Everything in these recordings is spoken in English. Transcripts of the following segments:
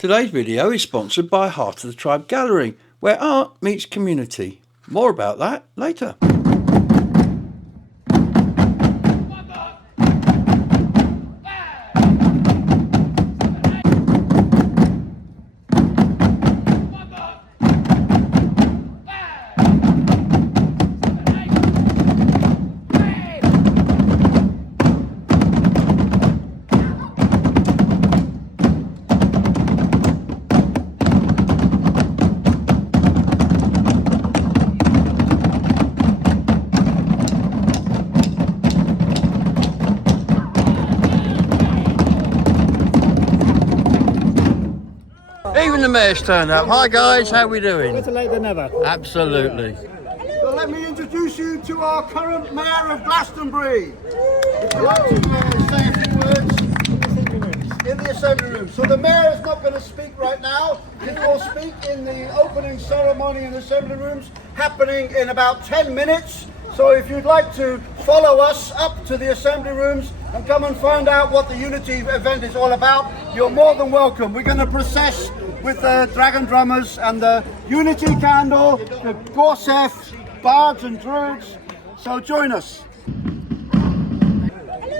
Today's video is sponsored by Heart of the Tribe Gallery, where art meets community. More about that later. Even the mayor's turned up. Hi guys, how we doing? Better late than never. Absolutely. So let me introduce you to our current mayor of Glastonbury. Would you like to say a few words in the assembly room? So the mayor is not going to speak right now. He will speak in the opening ceremony in the assembly rooms, happening in about 10 minutes. So if you'd like to follow us up to the assembly rooms and come and find out what the Unity event is all about, you're more than welcome. We're going to process with the dragon drummers and the Unity candle, the Gorseth, bards and druids. So join us.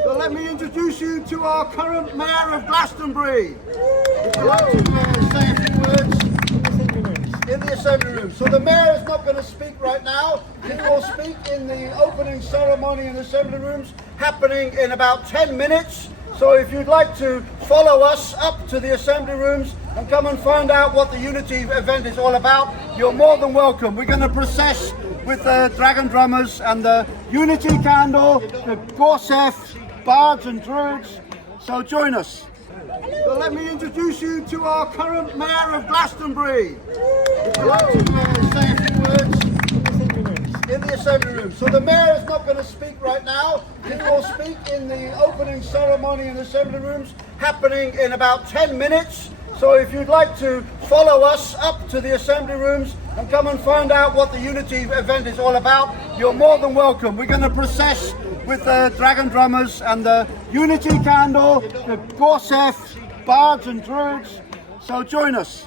So let me introduce you to our current mayor of Glastonbury. Would you like to say a few words in the assembly room? So the mayor is not going to speak right now. He will speak in the opening ceremony in the assembly rooms, happening in about 10 minutes. So if you'd like to follow us up to the assembly rooms and come and find out what the Unity event is all about, you're more than welcome. We're going to process with the dragon drummers and the Unity candle, the Gorseth, bards and druids. So join us. So let me introduce you to our current mayor of Glastonbury. Would you like to say a few words in the assembly room? So the mayor is not going to speak right now. He will speak in the opening ceremony in the assembly rooms, happening in about 10 minutes. So if you'd like to follow us up to the assembly rooms and come and find out what the Unity event is all about, you're more than welcome. We're going to process with the dragon drummers and the Unity candle, the Gorseth, bards and druids. So join us.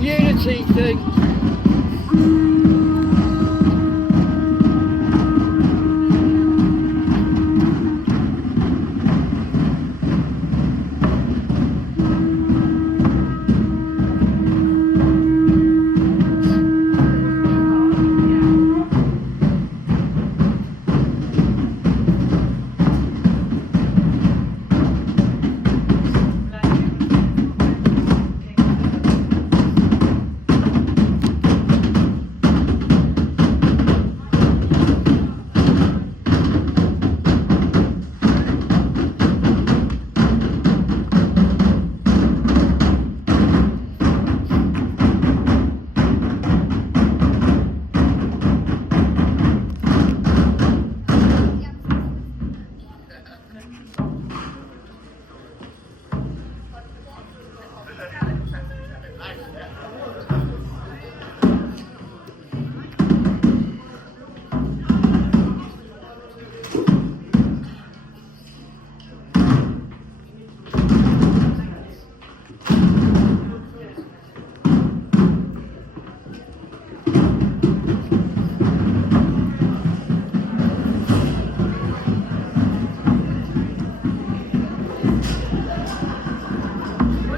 Unity thing.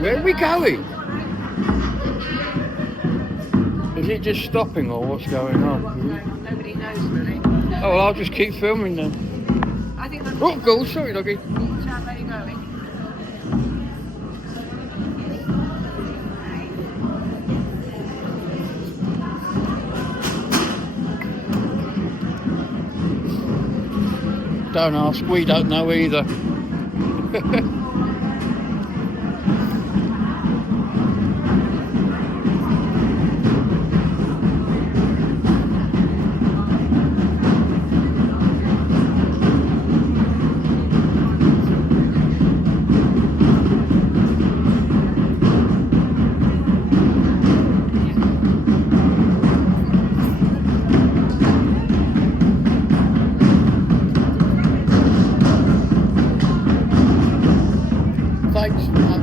Where are we going? Is it just stopping or what's going on? Nobody knows really. Oh, well, I'll just keep filming then. I think that's Oh, go, sorry, doggy. chant where you're going. Don't ask, we don't know either. Thanks for that.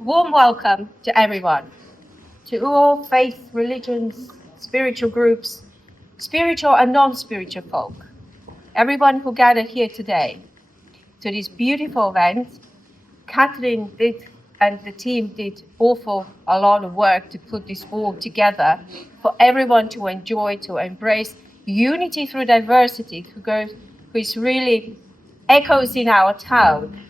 Warm welcome to everyone, to all faith, religions, spiritual groups, spiritual and non-spiritual folk, everyone who gathered here today to this beautiful event. Catherine did and the team did a lot of work to put this all together for everyone to enjoy, to embrace unity through diversity, which really echoes in our town.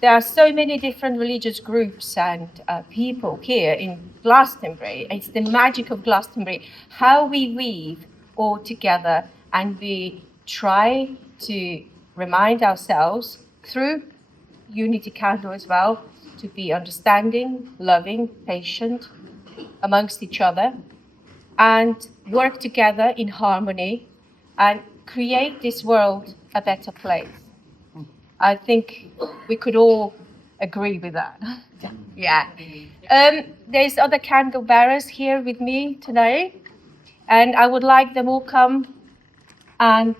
There are so many different religious groups and people here in Glastonbury. It's the magic of Glastonbury, how we weave all together and we try to remind ourselves through Unity Candle as well to be understanding, loving, patient amongst each other and work together in harmony and create this world a better place. I think we could all agree with that. Yeah. There's other candle bearers here with me today, and I would like them all come and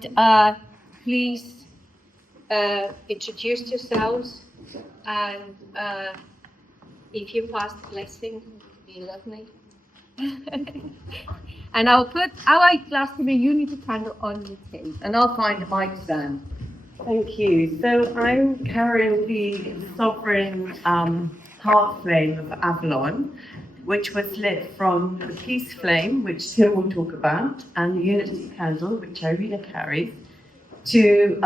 please introduce yourselves, and if you pass the blessing, it would be lovely. And I'll put our Glastonbury Unity Candle on the table, and I'll find a mic stand. Thank you. So I'm carrying the sovereign heart flame of Avalon, which was lit from the peace flame, which Tim will talk about, and the unity candle, which Irina carries, to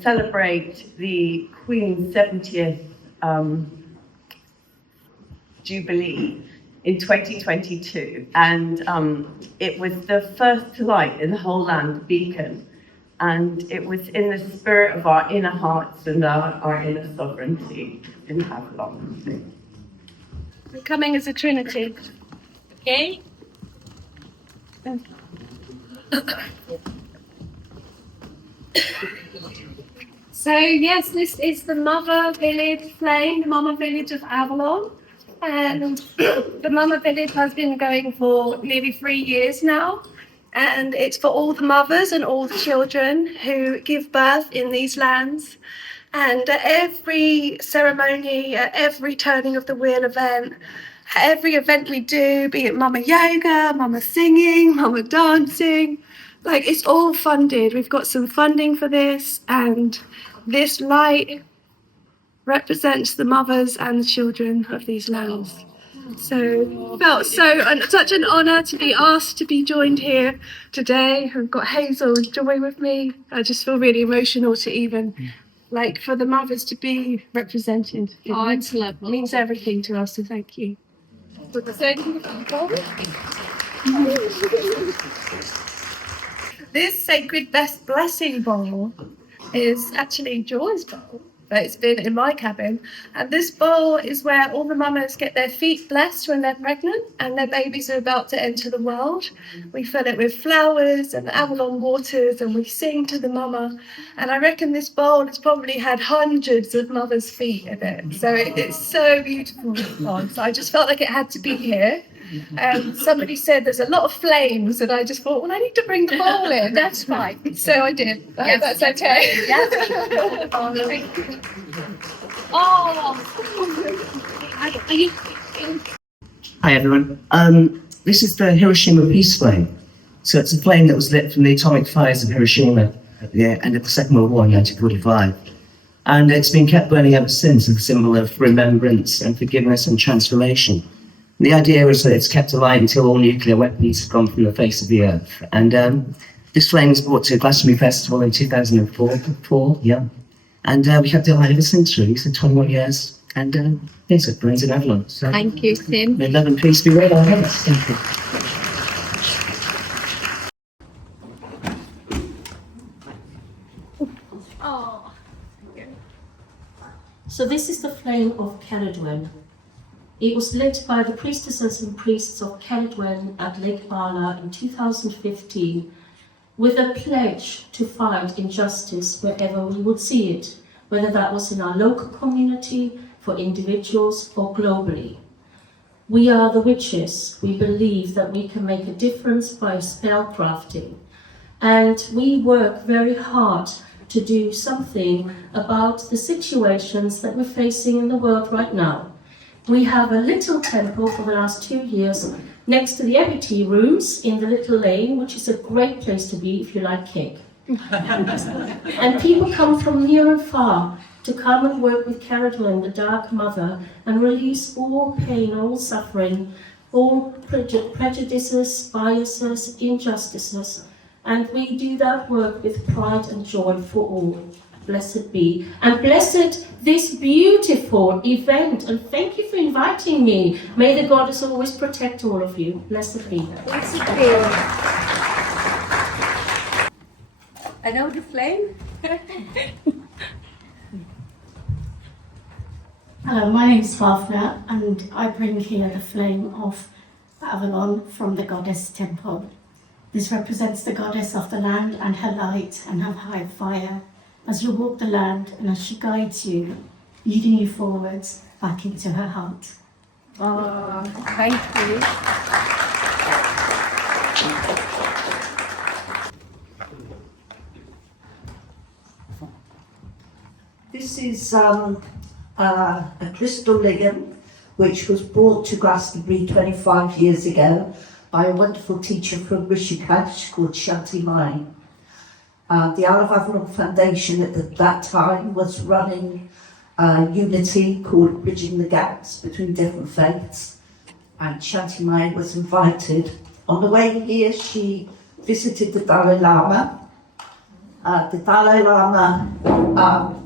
celebrate the Queen's 70th Jubilee in 2022. And it was the first to light in the whole land beacon. And it was in the spirit of our inner hearts and our inner sovereignty in Avalon. We're coming as a trinity. Okay? So yes, this is the Mother Village flame, the Mama Village of Avalon. And the Mama Village has been going for nearly 3 years now. And it's for all the mothers and all the children who give birth in these lands. And at every ceremony, at every turning of the wheel event, at every event we do, be it Mama Yoga, Mama Singing, Mama Dancing, like it's all funded. We've got some funding for this, and this light represents the mothers and the children of these lands. So felt such an honour to be asked to be joined here today. I've got Hazel and Joy with me. I just feel really emotional to even for the mothers to be represented. It's lovely. It means everything to us, so thank you. This sacred blessing bowl is actually Joy's bowl. But it's been in my cabin. And this bowl is where all the mamas get their feet blessed when they're pregnant and their babies are about to enter the world. We fill it with flowers and Avalon waters and we sing to the mama. And I reckon this bowl has probably had hundreds of mothers' feet in it. So it's so beautiful. So I just felt like it had to be here. Somebody said there's a lot of flames, and I just thought, well, I need to bring the bowl in. That's fine. So I did. I hope that's okay. Yes. Hi everyone. This is the Hiroshima Peace Flame. So it's a flame that was lit from the atomic fires of Hiroshima at the end of the Second World War in 1945. And it's been kept burning ever since as a symbol of remembrance and forgiveness and transformation. And the idea is that it's kept alive until all nuclear weapons have gone from the face of the earth. And this flame was brought to Glastonbury Festival in 2004, yeah. And we kept it alive ever since, really, so 21 years. And yes, it burns in Avalon. So, Thank you, Tim. may love and peace be with our heads. Thank you. So this is the flame of Ceridwen. It was lit by the priestesses and priests of Ceridwen at Lake Bala in 2015 with a pledge to fight injustice wherever we would see it, whether that was in our local community, for individuals, or globally. We are the witches. We believe that we can make a difference by spellcrafting. And we work very hard to do something about the situations that we're facing in the world right now. We have a little temple for the last 2 years next to the MBT rooms in the little lane, which is a great place to be if you like cake. And people come from near and far to come and work with Ceridwen, the Dark Mother, and release all pain, all suffering, all prejudices, biases, injustices. And we do that work with pride and joy for all. Blessed be. And blessed this beautiful event. And thank you for inviting me. May the goddess always protect all of you. Blessed be. Blessed be. I know the flame. Hello, my name is Fafna, and I bring here the flame of Avalon from the goddess temple. This represents the goddess of the land and her light and her high fire as you walk the land and as she guides you, leading you forwards back into her heart. Oh, thank you. This is a crystal lingam which was brought to Glastonbury 25 years ago by a wonderful teacher from Rishikesh called Shanti Mai. The Isle of Avalon Foundation at that time was running a unity called Bridging the Gaps between different faiths, and Shanti Mai was invited. On the way here, she visited the Dalai Lama. The Dalai Lama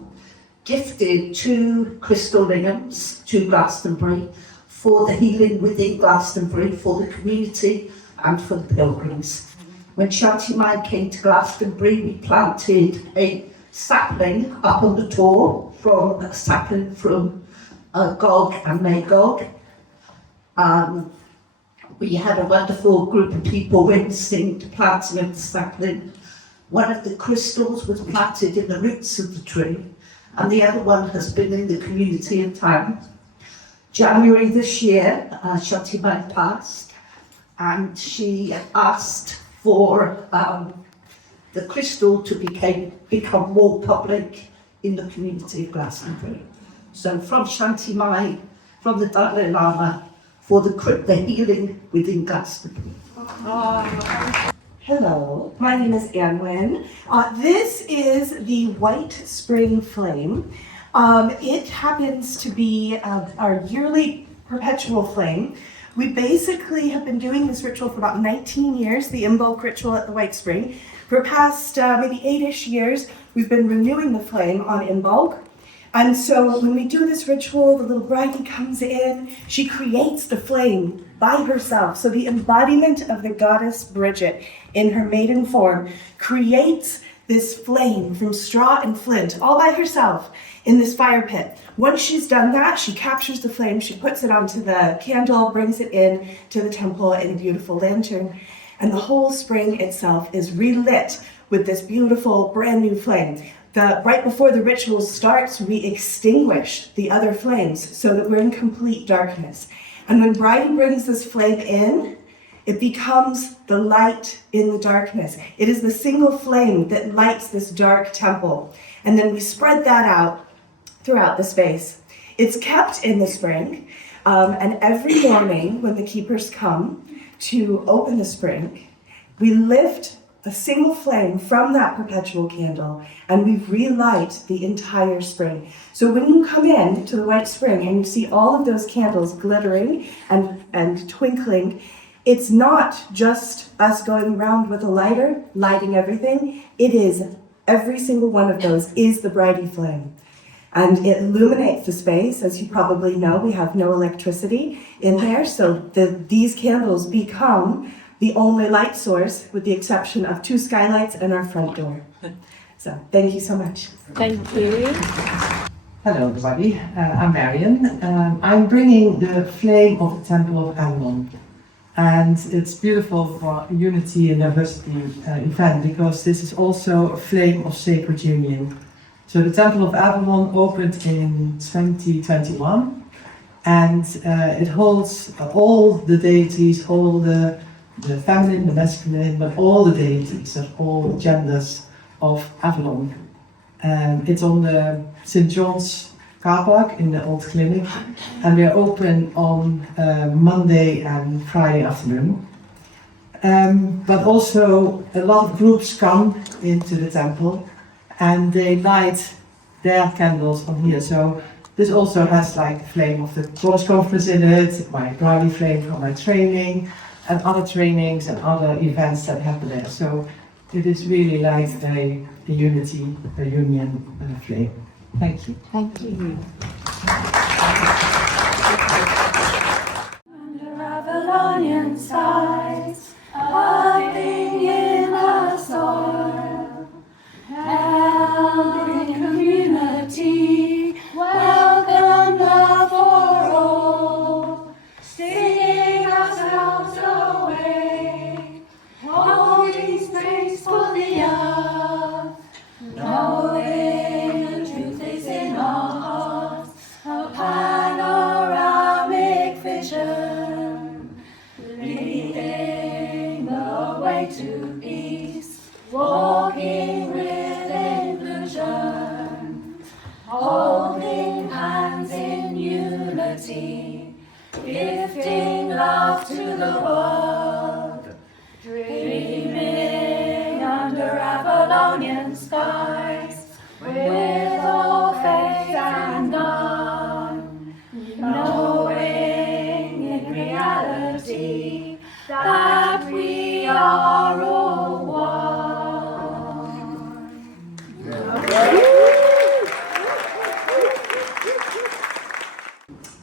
gifted 2 crystal lingams to Glastonbury for the healing within Glastonbury, for the community and for the pilgrims. When Shanti Mai came to Glastonbury, we planted a sapling up on the tor from a sapling from Gog and Magog. We had a wonderful group of people witnessing the planting of the sapling. One of the crystals was planted in the roots of the tree, and the other one has been in the community and town. January this year, Shanti Mai passed, and she asked for the crystal to become more public in the community of Glastonbury. So from Shanti Mai, from the Dalai Lama, for the healing within Glastonbury. Hello, my name is Ann Wynn. This is the White Spring Flame. It happens to be our yearly perpetual flame. We basically have been doing this ritual for about 19 years, the Imbolc ritual at the White Spring. For past maybe 8-ish years, we've been renewing the flame on Imbolc. And so when we do this ritual, the little bride comes in, she creates the flame by herself. So the embodiment of the goddess Bridget in her maiden form creates this flame from straw and flint all by herself in this fire pit. Once she's done that, she captures the flame, she puts it onto the candle, brings it in to the temple in a beautiful lantern, and the whole spring itself is relit with this beautiful brand new flame. Right before the ritual starts, we extinguish the other flames so that we're in complete darkness. And when Bridie brings this flame in, it becomes the light in the darkness. It is the single flame that lights this dark temple. And then we spread that out throughout the space. It's kept in the spring, and every morning when the keepers come to open the spring, We lift a single flame from that perpetual candle and we relight the entire spring. So when you come in to the White Spring and you see all of those candles glittering and twinkling, it's not just us going around with a lighter, lighting everything. It is every single one of those is the Bridie flame. And it illuminates the space. As you probably know, we have no electricity in there, so these candles become the only light source with the exception of 2 skylights and our front door. So thank you so much. Thank you. Hello everybody, I'm Marion. I'm bringing the flame of the Temple of Avalon. And it's beautiful for Unity and Diversity event because this is also a flame of sacred union. So the Temple of Avalon opened in 2021 and it holds all the deities, all the feminine, the masculine, but all the deities of all genders of Avalon. It's on the St. John's car park in the old clinic, and we are open on Monday and Friday afternoon. But also a lot of groups come into the temple and they light their candles on here. So this also has like the flame of the course conference in it, my Bridie flame from my training, and other trainings and other events that happen there. So it is really like a unity, a union flame. Thank you. Thank you. Under Avalonian skies, abiding in the soil, held in community, welcome love for all, singing ourselves away, holding space for the earth, knowing the truth is in our hearts, a panoramic vision, leading the way to peace, walking with inclusion, holding hands in unity, gifting love to the world, dreaming under Avalonian skies, with all faith and none, knowing in reality that we are all one.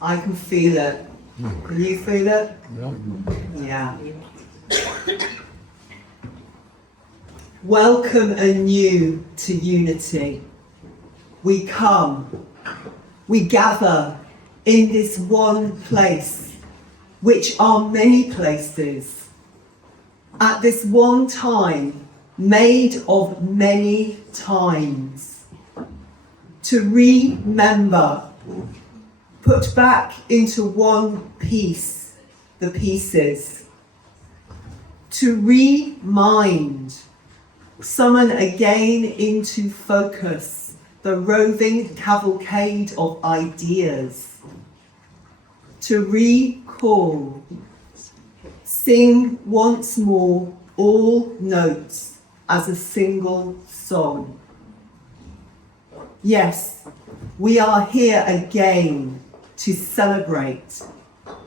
I can feel it. Can you feel it? Yeah. Welcome anew to Unity. We come, we gather in this one place, which are many places, at this one time, made of many times, to remember, put back into one piece, the pieces, to remind, summon again into focus the roving cavalcade of ideas, to recall, sing once more all notes as a single song. Yes, we are here again to celebrate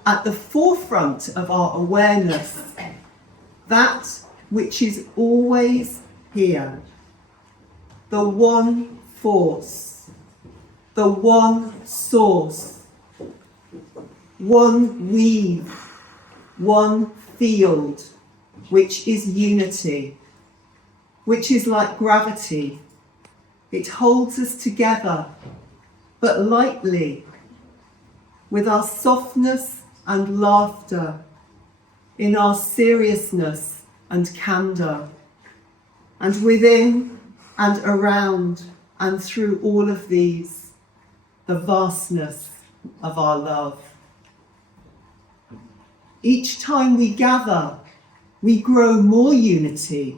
at the forefront of our awareness that which is always here, the one force, the one source, one weave, one field, which is unity, which is like gravity. It holds us together, but lightly, with our softness and laughter, in our seriousness and candour, and within and around and through all of these, the vastness of our love. Each time we gather, we grow more unity,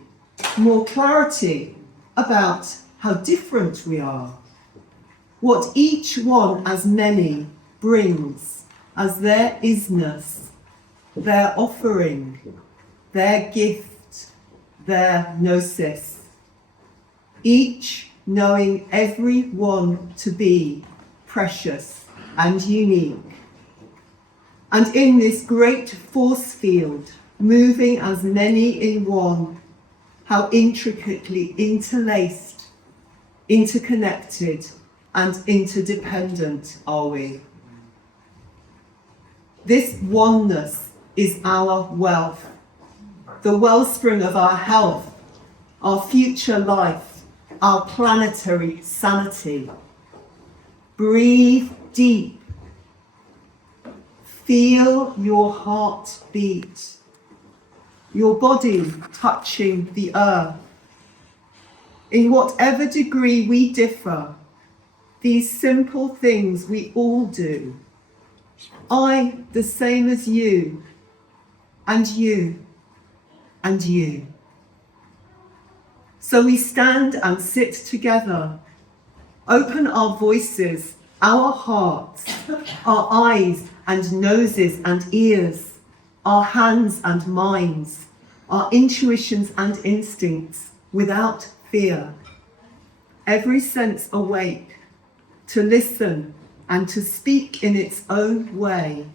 more clarity about how different we are, what each one as many brings as their isness, their offering, their gift, their gnosis, each knowing every one to be precious and unique. And in this great force field, moving as many in one, how intricately interlaced, interconnected, and interdependent are we. This oneness is our wealth, the wellspring of our health, our future life, our planetary sanity. Breathe deep. Feel your heart beat, your body touching the earth. In whatever degree we differ, these simple things we all do. I the same as you, and you, and you. So we stand and sit together, open our voices, our hearts, our eyes and noses and ears, our hands and minds, our intuitions and instincts without fear. Every sense awake to listen and to speak in its own way.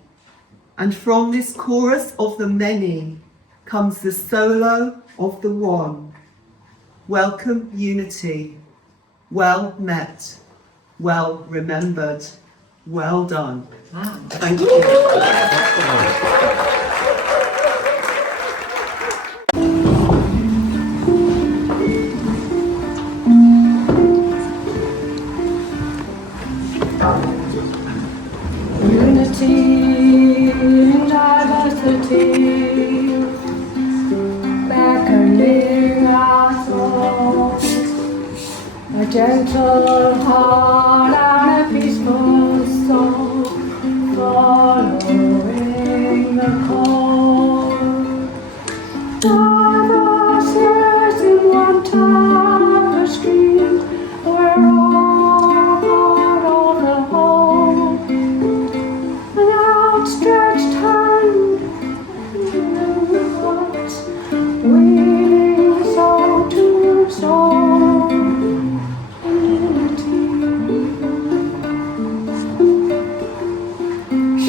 And from this chorus of the many comes the solo of the one. Welcome unity, well met, well remembered, well done. Thank you. Unity in diversity, beckoning our thoughts, a gentle heart and a peaceful soul, following the call. Diverse in one tapestry, we're all part of the whole. An outstretched hand, weaving soul to soul in unity.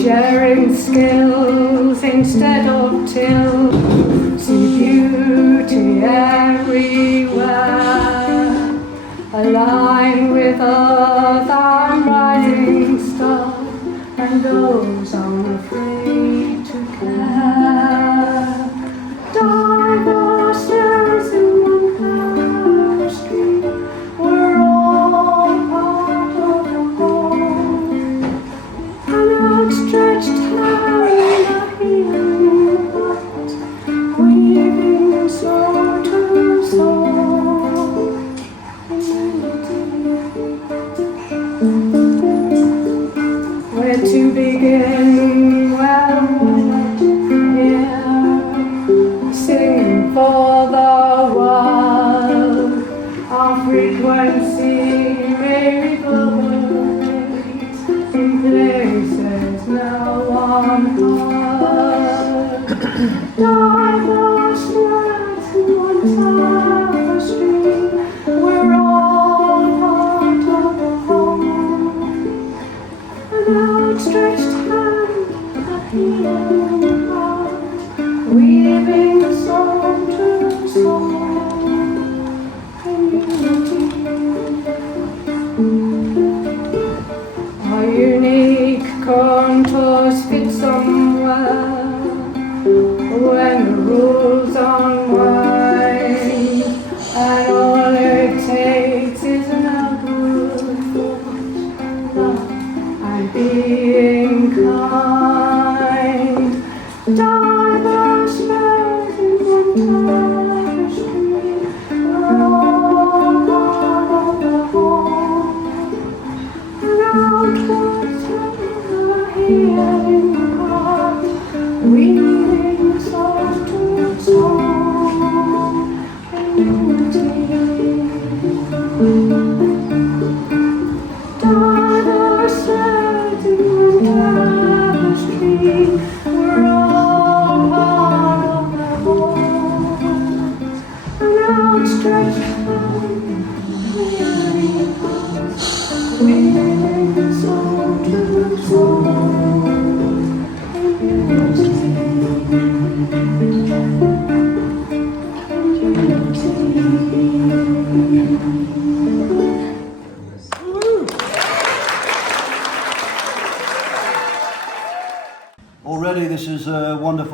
Sharing skills instead of till, see beauty everywhere. Align with earth and rising star, and those unafraid to care. Diverse in one tapestry, we're all part of the whole. An outstretched hand, a healing heart, weaving soul to soul in unity. Where to begin? Well, here, sing for the world. Our frequency may reverberate in places now unheard. Diverse words in one tapestry, we're all part of the whole. An outstretched hand, a healing heart, weaving soul to soul in unity. Our unique contours fit somewhere when the rules unwind, and all it takes is an outward thought, love and being kind. Diverse birds in one tapestry, we're all part of the whole. An outward thought, a healing heart, weaving soul to soul in unity. Diverse birds in one tapestry, we're all part of the whole.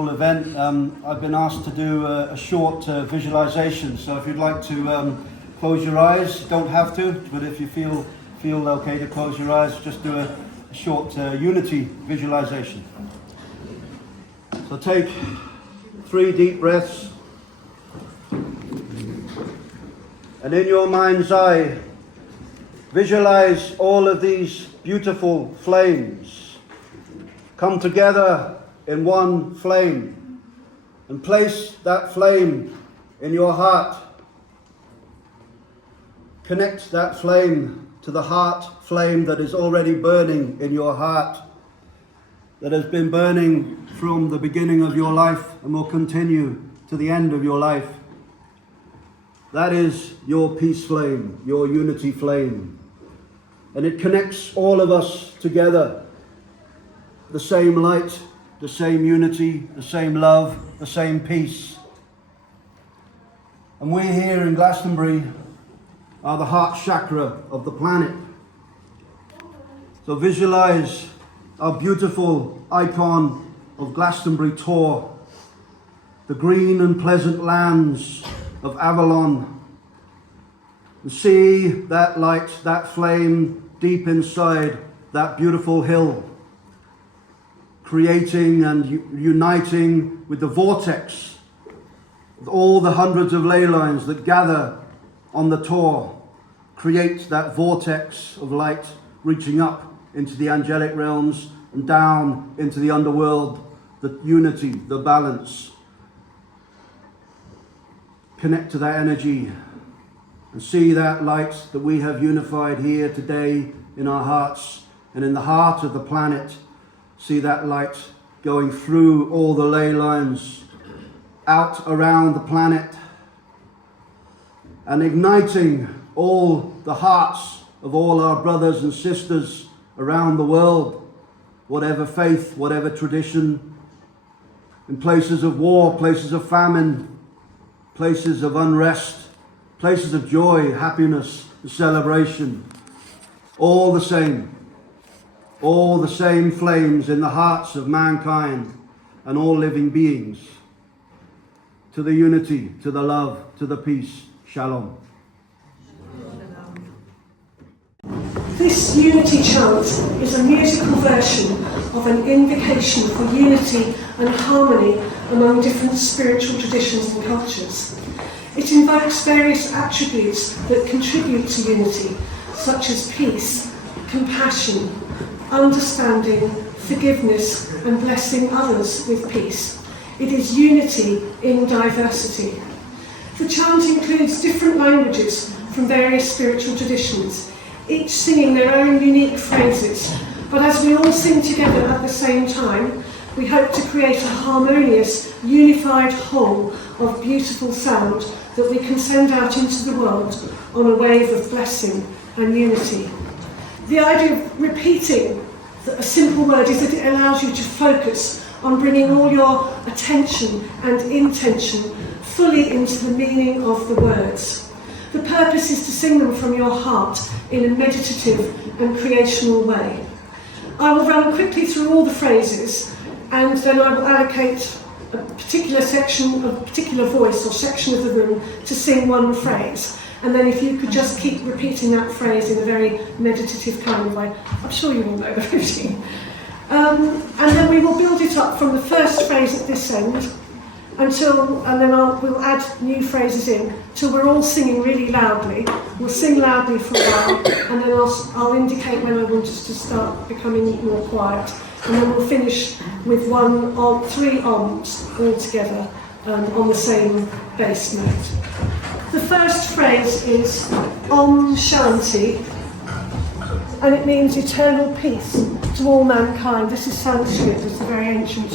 wonderful event. I've been asked to do a short visualization, so if you'd like to close your eyes, don't have to, but if you feel okay to close your eyes, just do a short unity visualization. So take 3 deep breaths, and in your mind's eye, visualize all of these beautiful flames come together in one flame, and place that flame in your heart. Connect that flame to the heart flame that is already burning in your heart, that has been burning from the beginning of your life and will continue to the end of your life. That is your peace flame, your unity flame. And it connects all of us together. The same light, the same unity, the same love, the same peace. And we here in Glastonbury are the heart chakra of the planet. So visualize our beautiful icon of Glastonbury Tor, the green and pleasant lands of Avalon. And see that light, that flame deep inside that beautiful hill, creating and uniting with the vortex of all the hundreds of ley lines that gather on the Tor, create that vortex of light reaching up into the angelic realms and down into the underworld, the unity, the balance. Connect to that energy and see that light that we have unified here today in our hearts and in the heart of the planet. See that light going through all the ley lines, out around the planet, and igniting all the hearts of all our brothers and sisters around the world, whatever faith, whatever tradition, in places of war, places of famine, places of unrest, places of joy, happiness, and celebration. All the same flames in the hearts of mankind and all living beings. To the unity, to the love, to the peace. Shalom. This unity chant is a musical version of an invocation for unity and harmony among different spiritual traditions and cultures. It invokes various attributes that contribute to unity, such as peace, compassion, understanding, forgiveness, and blessing others with peace. It is unity in diversity. The chant includes different languages from various spiritual traditions, each singing their own unique phrases, but as we all sing together at the same time, we hope to create a harmonious, unified whole of beautiful sound that we can send out into the world on a wave of blessing and unity. The idea of repeating a simple word is that it allows you to focus on bringing all your attention and intention fully into the meaning of the words. The purpose is to sing them from your heart in a meditative and creational way. I will run quickly through all the phrases, and then I will allocate a particular section, a particular voice or section of the room to sing one phrase. And then if you could just keep repeating that phrase in a very meditative kind of way. I'm sure you all know the routine. And then we will build it up from the first phrase at this end and then we'll add new phrases in till we're all singing really loudly. We'll sing loudly for a while, and then I'll indicate when I want us to start becoming more quiet. And then we'll finish with 3 ohms all together on the same bass note. The first phrase is Om Shanti, and it means eternal peace to all mankind. This is Sanskrit, it's a very ancient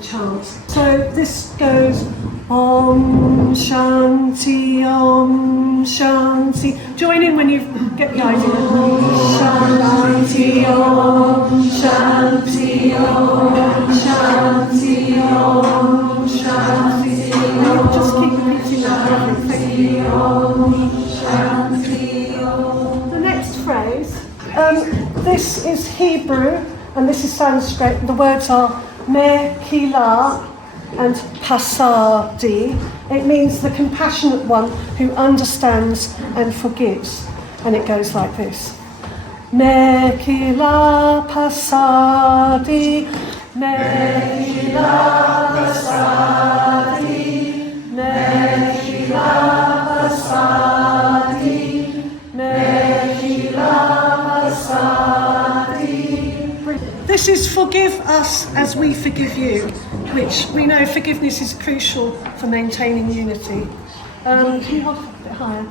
chant. So this goes Om Shanti, Om Shanti. Join in when you get the idea. Om Shanti, Om Shanti, Om Shanti, Om Shanti. I'll just keep repeating that. The next phrase, this is Hebrew and this is Sanskrit. The words are Mekila and Pasadi. It means the compassionate one who understands and forgives. And it goes like this. Mekila Pasadi, Mekila Pasadi, Mekila Pasadi, Mekila Pasadi. This is forgive us as we forgive you, which we know forgiveness is crucial for maintaining unity. Can you hold it a bit higher?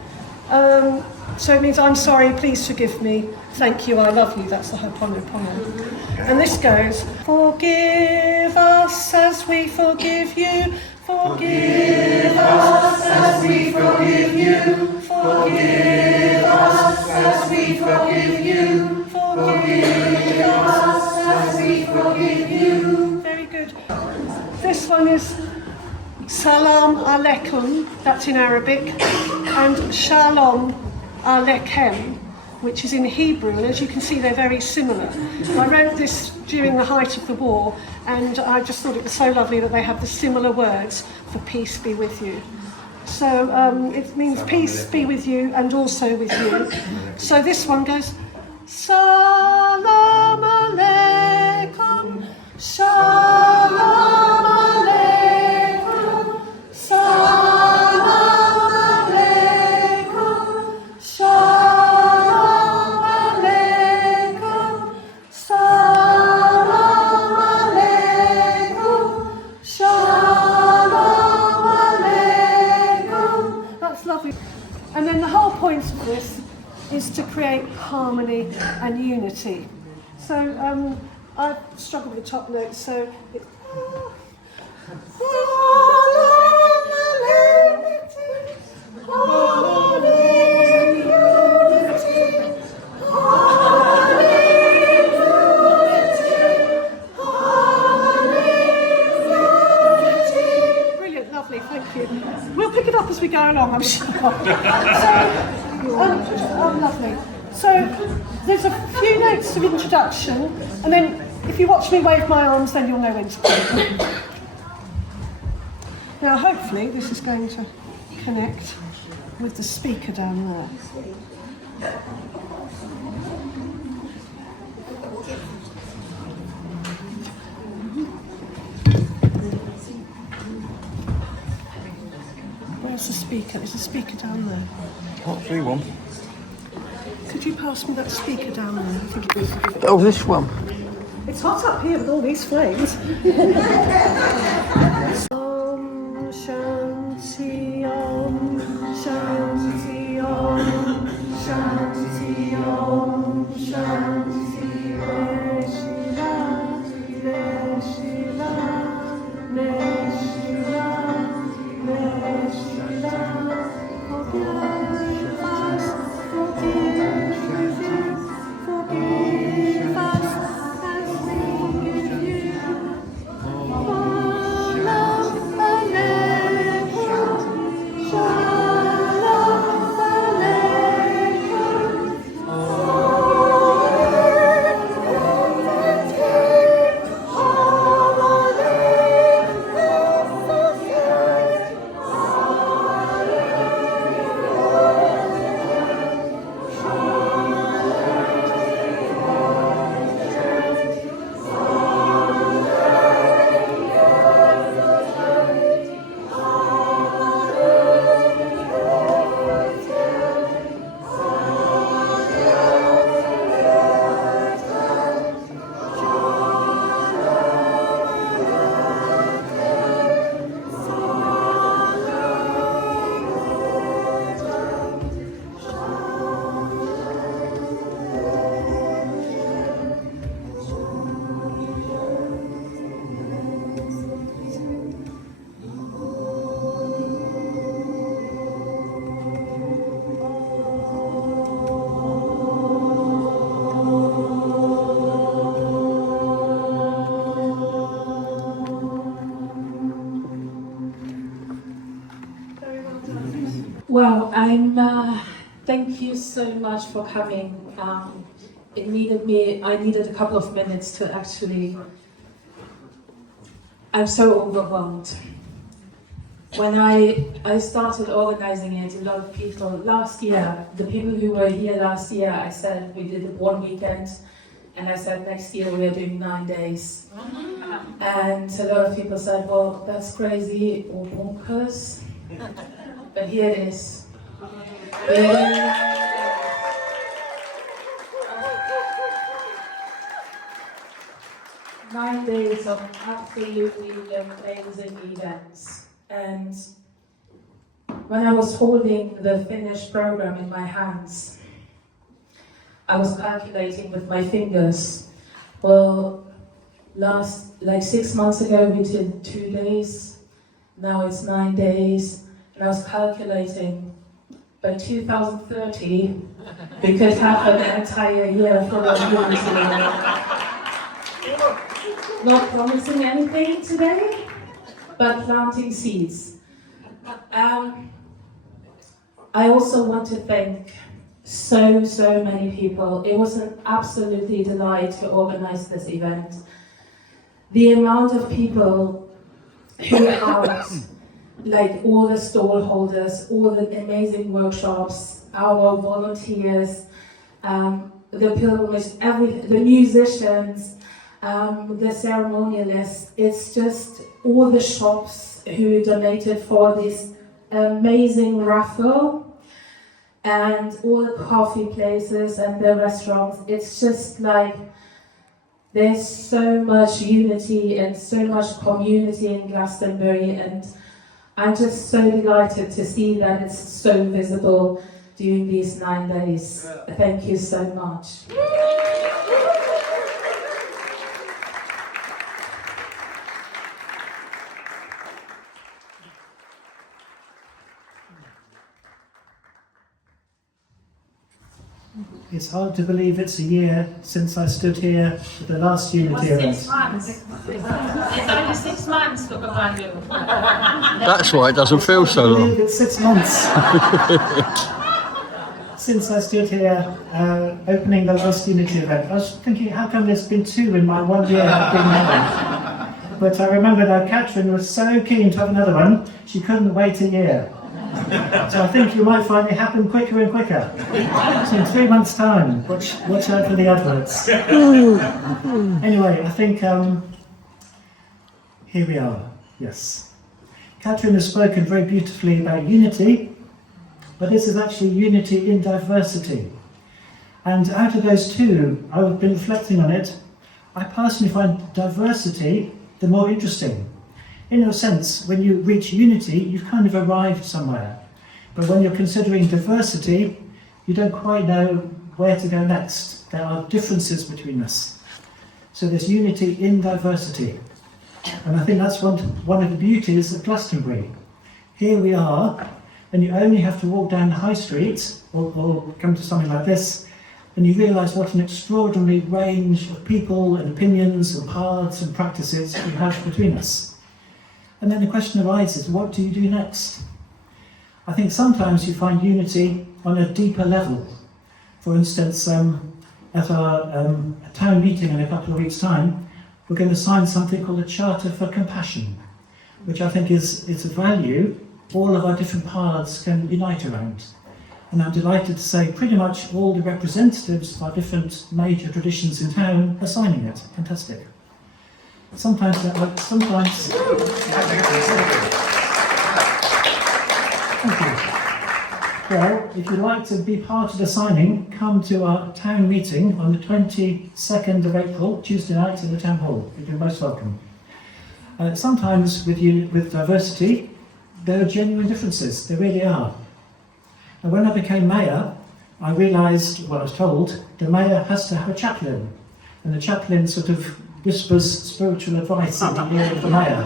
So it means I'm sorry, please forgive me, thank you, I love you. That's the Ho'oponopono. And this goes, forgive us as we forgive you, forgive us as we forgive you, forgive us as we forgive you, forgive us as we forgive you. Very good. This one is Salam Aleikum, that's in Arabic, and Shalom Alechem, which is in Hebrew, and as you can see they're very similar. I wrote this during the height of the war, and I just thought it was so lovely that they have the similar words for peace be with you. So it means peace be with you and also with you. So this one goes, Salam Aleikum, Shalom Aleikum, Salam Aleikum, Shalom Aleikum, Salam Aleikum, Shalom Aleikum. That's lovely. And then the whole point of this is to create harmony and unity. So I struggle with the top notes, so it's brilliant, lovely, thank you. We'll pick it up as we go along, I'm sure. Lovely. So there's a few notes of introduction, and then if you watch me wave my arms, then you'll know when to go. Now, hopefully, this is going to connect with the speaker down there. Where's the speaker? Is the speaker down there? What, 3-1? Could you pass me that speaker down there? I think it is. Oh, this one. It's hot up here with all these flames. Om Shanti Om Shanti Om Shanti Om Shanti Neshila Neshila Neshila Neshila. Forgive us, forgive you, forgive us as we forgive you. Shalom Aleikum, Shalom Aleikum. Well, thank you so much for coming. I needed a couple of minutes to actually I'm so overwhelmed. When I started organizing it, a lot of people last year, the people who were here last year, I said we did it one weekend, and I said next year we are doing 9 days. And a lot of people said, well, that's crazy or bonkers. But here it is. 9 days of absolutely amazing events. And when I was holding the finished program in my hands, I was calculating with my fingers. Well, like 6 months ago we did 2 days, now it's 9 days, and I was calculating by 2030 we could have an entire year full of unity. Not promising anything today, but planting seeds. I also want to thank so many people. It was an absolutely delight to organize this event. The amount of people who helped, like all the stall holders, all the amazing workshops, our volunteers, the pilgrims, the musicians, the ceremonialists. It's just all the shops who donated for this amazing raffle, and all the coffee places and the restaurants. It's just like there's so much unity and so much community in Glastonbury, and I'm just so delighted to see that it's so visible during these 9 days. Thank you so much. It's hard to believe it's a year since I stood here at the last Unity event. 6 months. It's only 6 months, look at you. That's why it doesn't feel so long. It's 6 months since I stood here opening the last Unity event. I was thinking, how come there's been 2 in my 1 year I've been here? But I remember that Catherine was so keen to have another one, she couldn't wait a year. So I think you might find it happen quicker and quicker. So in 3 months' time, watch out for the adverts. Anyway, I think here we are, yes. Catherine has spoken very beautifully about unity, but this is actually unity in diversity. And out of those 2, I've been reflecting on it, I personally find diversity the more interesting. In a sense, when you reach unity, you've kind of arrived somewhere. But when you're considering diversity, you don't quite know where to go next. There are differences between us. So there's unity in diversity. And I think that's one of the beauties of Glastonbury. Here we are, and you only have to walk down the high street, or come to something like this, and you realise what an extraordinary range of people and opinions and paths and practices we have between us. And then the question arises, what do you do next? I think sometimes you find unity on a deeper level. For instance, at our town meeting in a couple of weeks' time, we're going to sign something called a Charter for Compassion, which I think is a value all of our different paths can unite around. And I'm delighted to say pretty much all the representatives of our different major traditions in town are signing it. Fantastic. Sometimes. Thank you. Well, if you'd like to be part of the signing, come to our town meeting on the 22nd of April, Tuesday night in the town hall. You're most welcome. Sometimes with diversity, there are genuine differences. There really are. And when I became mayor, I realised, well, I was told, the mayor has to have a chaplain. And the chaplain sort of whispers spiritual advice in the ear of the mayor.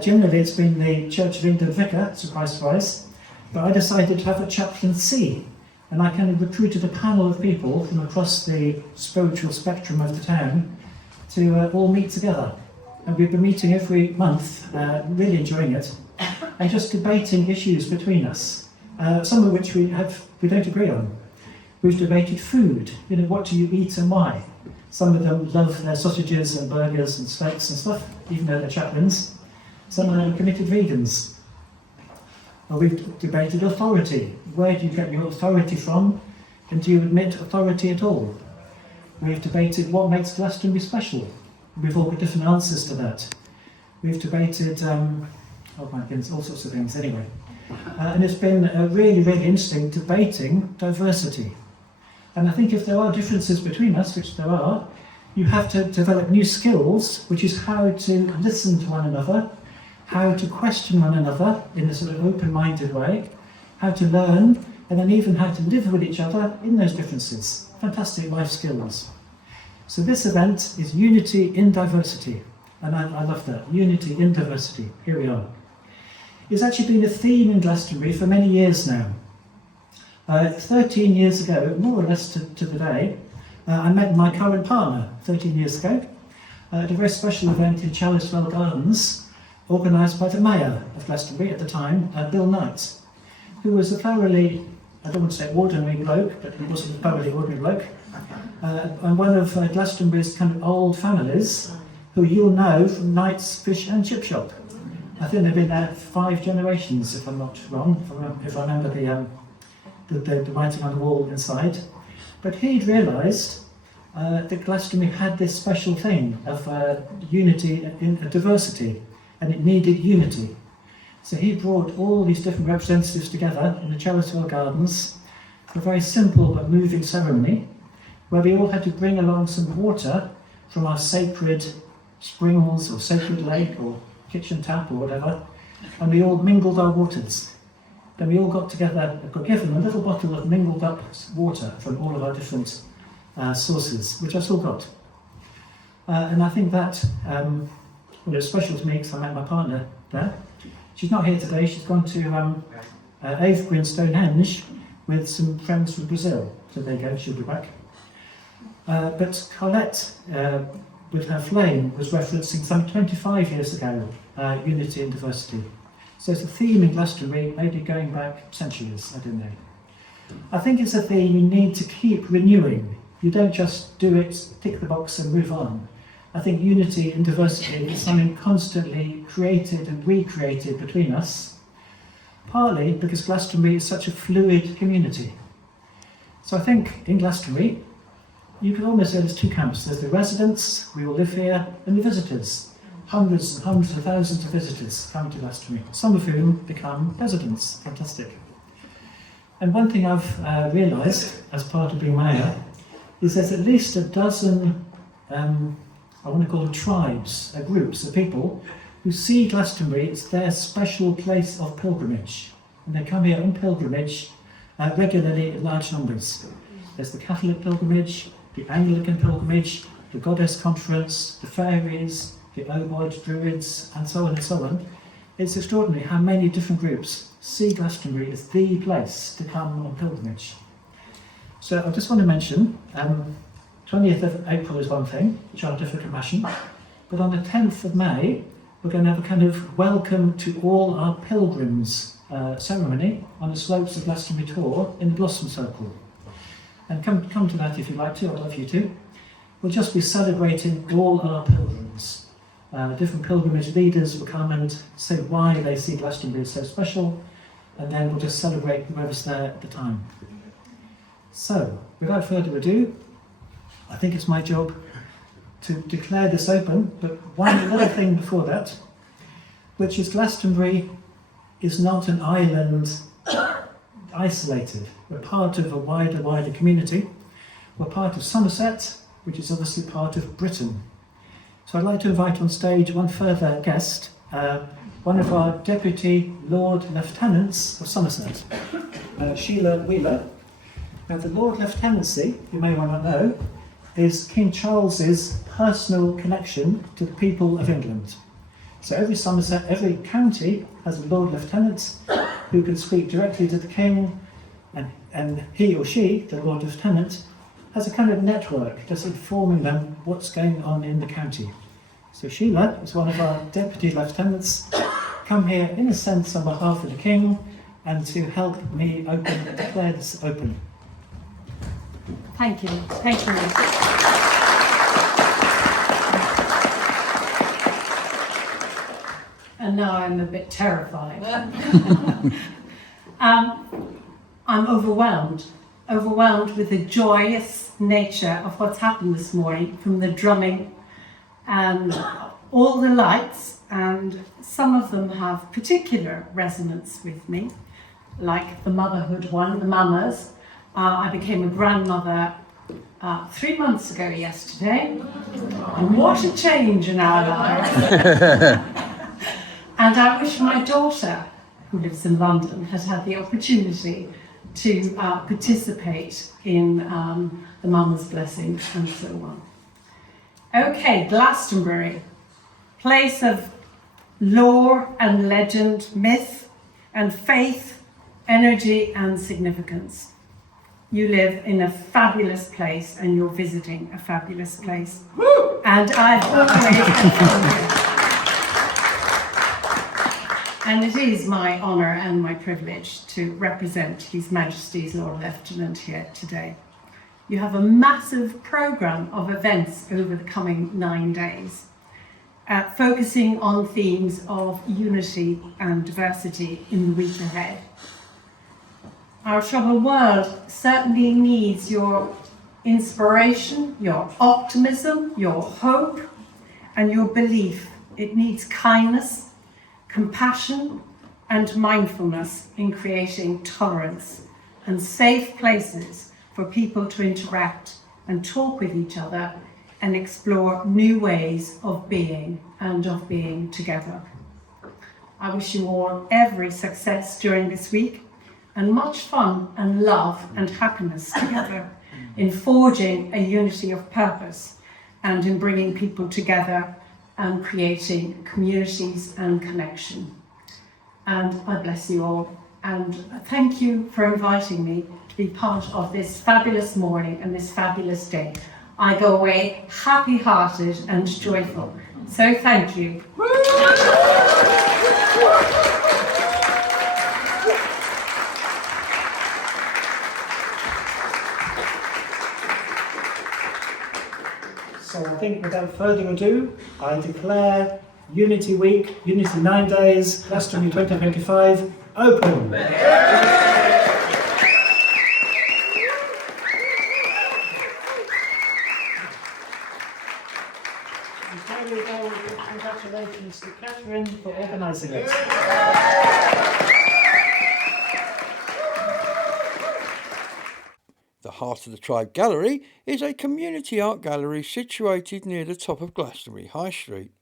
Generally, it's been the Church of England vicar, surprise, surprise, but I decided to have a chaplaincy, and I kind of recruited a panel of people from across the spiritual spectrum of the town to all meet together. And we've been meeting every month, really enjoying it, and just debating issues between us, some of which we don't agree on. We've debated food, what do you eat and why? Some of them love their sausages and burgers and steaks and stuff, even though they're chaplains. Some of them are committed vegans. We've debated authority. Where do you get your authority from? And do you admit authority at all? We've debated what makes Glastonbury special. We've all got different answers to that. We've debated, oh my goodness, all sorts of things anyway. And it's been really, really interesting debating diversity. And I think if there are differences between us, which there are, you have to develop new skills, which is how to listen to one another, how to question one another in a sort of open-minded way, how to learn, and then even how to live with each other in those differences. Fantastic life skills. So this event is Unity in Diversity, and I love that, Unity in Diversity. Here we are. It's actually been a theme in Glastonbury for many years now. 13 years ago, more or less to the day, I met my current partner 13 years ago at a very special event in Chalicewell Gardens, organised by the Mayor of Glastonbury at the time, Bill Knight, who was a thoroughly, I don't want to say ordinary bloke, but he wasn't a thoroughly ordinary bloke, and one of Glastonbury's kind of old families, who you'll know from Knight's Fish and Chip Shop. I think they've been there 5 generations, if I'm not wrong, if I remember the writing on the wall inside. But he'd realised that Glastonbury had this special thing of unity in diversity, and it needed unity. So he brought all these different representatives together in the Chalicewell Gardens for a very simple but moving ceremony, where we all had to bring along some water from our sacred springs or sacred lake or kitchen tap or whatever, and we all mingled our waters. Then we all got together, got given a little bottle of mingled up water from all of our different sources, which I still got. And I think that well, it's special to me because I met my partner there. She's not here today, she's gone to Avebury and Stonehenge with some friends from Brazil. So there you go, she'll be back. But Colette, with her flame, was referencing some 25 years ago, unity and diversity. So it's a theme in Glastonbury, maybe going back centuries, I don't know. I think it's a theme you need to keep renewing. You don't just do it, tick the box and move on. I think unity and diversity is something constantly created and recreated between us, partly because Glastonbury is such a fluid community. So I think in Glastonbury, you can almost say there's 2 camps. There's the residents, we all live here, and the visitors. Hundreds and hundreds of thousands of visitors come to Glastonbury, some of whom become residents. Fantastic. And one thing I've realised as part of being mayor is there's at least a dozen, I want to call them tribes, groups of people who see Glastonbury as their special place of pilgrimage. And they come here on pilgrimage regularly in large numbers. There's the Catholic pilgrimage, the Anglican pilgrimage, the Goddess Conference, the fairies, the Ovoid Druids, and so on and so on. It's extraordinary how many different groups see Glastonbury as the place to come on pilgrimage. So I just want to mention, 20th of April is one thing, which I'll defer compassion, but on the 10th of May, we're going to have a kind of welcome to all our pilgrims ceremony on the slopes of Glastonbury Tor in the Blossom Circle. And come to that if you'd like to, I'd love you to. We'll just be celebrating all our pilgrims. Different pilgrimage leaders will come and say why they see Glastonbury as so special, and then we'll just celebrate whoever's there at the time. So, without further ado, I think it's my job to declare this open, but one little thing before that, which is Glastonbury is not an island isolated. We're part of a wider community. We're part of Somerset, which is obviously part of Britain. So I'd like to invite on stage one further guest, one of our Deputy Lord Lieutenants of Somerset, Sheila Wheeler. Now the Lord Lieutenancy, you may want to know, is King Charles's personal connection to the people of England. So every Somerset, every county has a Lord Lieutenant who can speak directly to the King, and he or she, the Lord Lieutenant, has a kind of network just informing them what's going on in the county. So Sheila is one of our Deputy Lieutenants, come here in a sense on behalf of the King and to help me declare this open. Thank you. and now I'm a bit terrified. I'm overwhelmed with the joyous nature of what's happened this morning, from the drumming and all the lights, and some of them have particular resonance with me, like the motherhood one, the mamas. I became a grandmother 3 months ago yesterday, and what a change in our lives. And I wish my daughter, who lives in London, had the opportunity to participate in the Mama's Blessing and so on. Okay, Glastonbury, place of lore and legend, myth and faith, energy and significance. You live in a fabulous place and you're visiting a fabulous place. Woo! And I've always and it is my honour and my privilege to represent His Majesty's Lord Lieutenant here today. You have a massive programme of events over the coming 9 days, focusing on themes of unity and diversity in the week ahead. Our troubled world certainly needs your inspiration, your optimism, your hope, and your belief. It needs kindness, compassion, and mindfulness in creating tolerance and safe places for people to interact and talk with each other and explore new ways of being and of being together. I wish you all every success during this week, and much fun and love and happiness together in forging a unity of purpose and in bringing people together and creating communities and connection. And I bless you all, and thank you for inviting me to be part of this fabulous morning and this fabulous day. I go away happy-hearted and joyful, so thank you. So I think without further ado, I declare Unity Week, Unity 9 Days, Glastonbury 2025 open. Before we go, congratulations to Catherine for organising it. The Heart of the Tribe Gallery is a community art gallery situated near the top of Glastonbury High Street.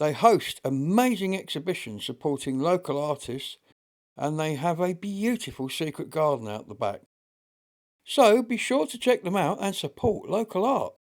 They host amazing exhibitions supporting local artists, and they have a beautiful secret garden out the back. So be sure to check them out and support local art.